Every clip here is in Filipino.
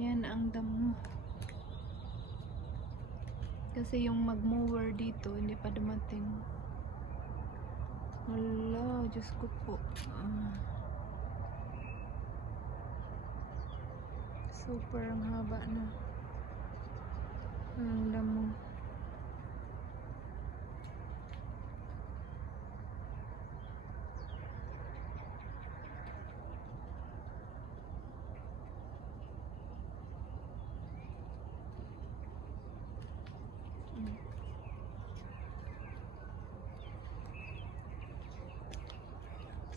Yan ang damo. Kasi yung mag-mower dito, hindi pa dumating. Wala, Diyos ko po. Super ang haba na. Ang damo.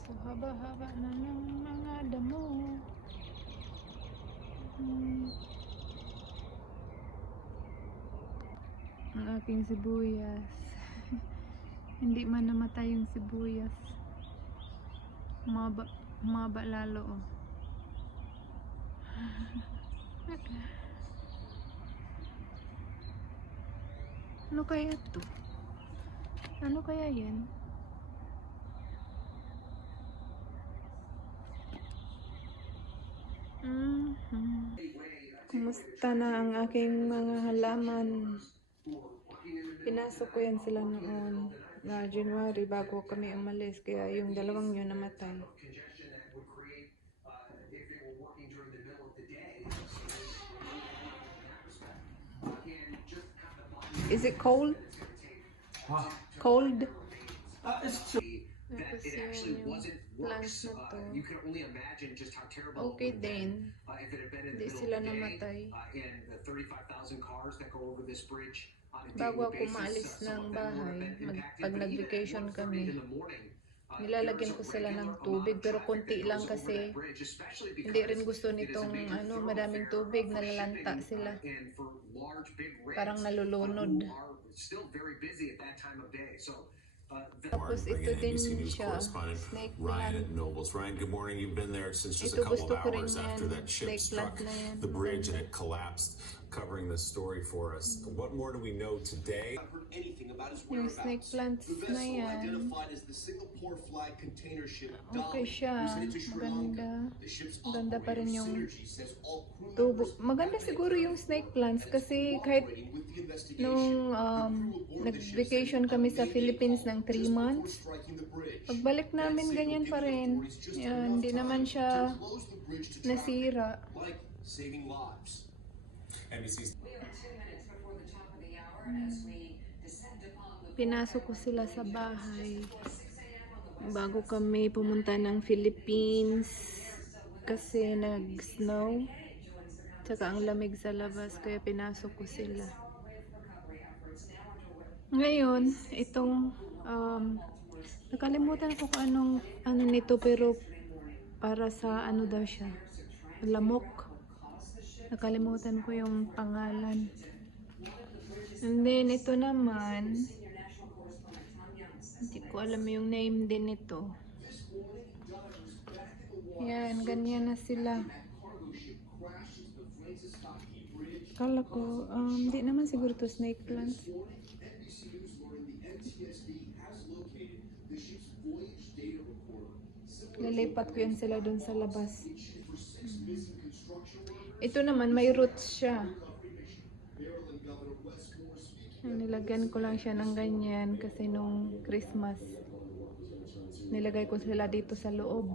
So, haba-haba na ng mga damo. Ang aking sibuyas. Hindi man namatay yung sibuyas. Humaba lalo. Oh. Ano kaya to? Ano kaya yan? Kumusta na ang aking mga halaman? Pinasok ko yan sila noon na January bago kami umalis, kaya yung dalawang yun namatay. Is it cold? Cold? Tapos yung plants na to. Okay din. Hindi sila namatay. Bago ako maalis ng bahay, pag nag-vacation kami, nilalagyan ko sila ng tubig, pero konti lang kasi hindi rin gusto nitong madaming tubig, nalalanta sila. Parang nalulunod. Tapos ito din siya, snake plant. Ryan, good morning. You've been there since just Ito a couple gusto of ko rin hours after yan, that ship snake struck plant na yan. the bridge and it collapsed, covering the story for us. What more do we know today? Yung snake plants na yan, okay siya, maganda. Maganda pa rin yung tubo. Maganda siguro yung snake plants kasi kahit nung nag-vacation kami sa Philippines ng 3 months, pagbalik namin ganyan pa rin. Yan, hindi naman siya nasira. Pinasok ko sila sa bahay bago kami pumunta ng Philippines kasi nag-snow, tsaka ang lamig sa labas, kaya pinasok ko sila. Ngayon, itong nakalimutan ko kung ano nito, pero para sa daw siya, lamok. Nakalimutan ko yung pangalan. And then ito naman, hindi ko alam yung name din nito. Yan, ganyan na sila. Kala ko, hindi naman siguro to snake plants. Lilipat ko yan sila dun sa labas. Ito naman, may roots siya. Nilagyan ko lang siya ng ganyan kasi nung Christmas, nilagay ko sila dito sa loob.